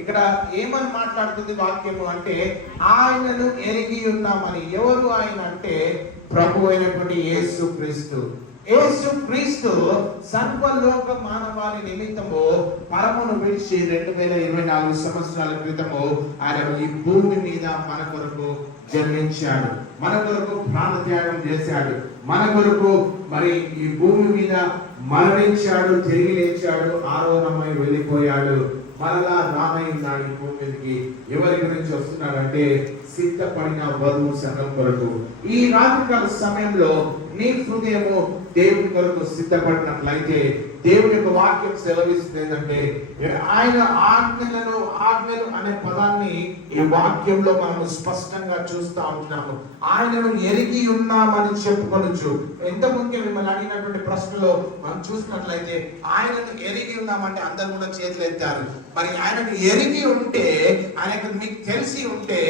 ఇక్కడ ఏమని మాట్లాడుతుంది వాక్యము అంటే, ఆయనను ఎరిగి ఉన్నామని. ఎవరు ఆయన అంటే ప్రభు అయినటువంటి యేసు క్రీస్తు. యేసు క్రీస్తు సర్వలోక మానవాళి నిమిత్తము పరమును విడిచి 2024 సంవత్సరాల క్రితము ఆయన ఈ భూమి మీద మన కొరకు జన్మించాడు, మన కొరకు ప్రాణత్యాగం చేశాడు, మన కొరకు మరి ఈ భూమి మీద మరణించాడు, తిరిగి లేచాడు, ఆరోహణమై వెళ్ళిపోయాడు, మరలా రానై ఉన్నాడు ఈ భూమి మీదకి. ఎవరి గురించి వస్తున్నాడంటే సిద్ధపడిన వధువు సంఘం కొరకు. ఈ రాత్రికాల సమయంలో నీ హృదయము దేవుని కొరకు సిద్ధపడినట్లయితే దేవుని యొక్క వాక్యం సెలవిస్తుంది ఏంటంటే, ఆయన ఆజ్ఞలు అనే పదాన్ని ఈ వాక్యంలో మనము స్పష్టంగా చూస్తూ ఉంటున్నాము. ఆయనను ఎరిగి ఉన్నామని చెప్పుకొనొచ్చు. ఇంతకుముందు మిమ్మల్ని అడిగినటువంటి ప్రశ్నలో మనం చూసినట్లయితే ఆయనను ఎరిగి ఉన్నామంటే అందరూ కూడా చేతులు ఎత్తారు. మరి ఆయనను ఎరిగి ఉంటే, ఆయనకు మీకు తెలిసి ఉంటే,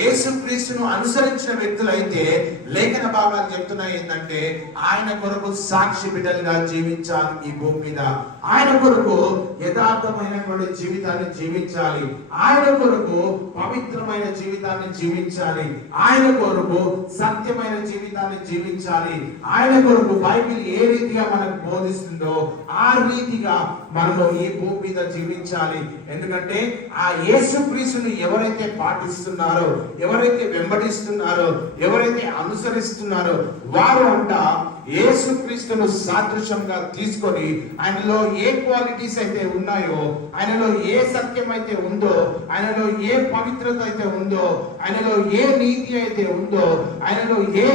యేసుక్రీస్తును అనుసరించిన వ్యక్తులైతే లేఖన భాగాలు చెప్తున్నాయి ఏంటంటే, ఆయన కొరకు సాక్షి బిడ్డలుగా జీవించాలి ఈ భూమి మీద. ఆయన కొరకు యథార్థమైనటువంటి జీవితాన్ని జీవించాలి, ఆయన కొరకు పవిత్రమైన జీవితాన్ని జీవించాలి, ఆయన కొరకు సత్యమైన జీవితాన్ని జీవించాలి, ఆయన కొరకు బైబిల్ ఏ రీతిగా మనకు బోధిస్తుందో ఆ రీతిగా మనము ఈ భూమి మీద జీవించాలి. ఎందుకంటే ఆ యేసుక్రీస్తుని ఎవరైతే పాటిస్తున్నారో, ఎవరైతే వెంబడిస్తున్నారో, ఎవరైతే అనుసరిస్తున్నారో వారు అంట యేసుక్రీస్తును సాదృశ్యంగా తీసుకొని ఆయనలో ఏ క్వాలిటీస్ అయితే ఉన్నాయో, ఆయనలో ఏ సత్యం అయితే ఉందో, ఆయనలో ఏ పవిత్రత అయితే ఉందో, ఆయనలో ఏ నీతి అయితే ఉందో, ఆయనలో ఏ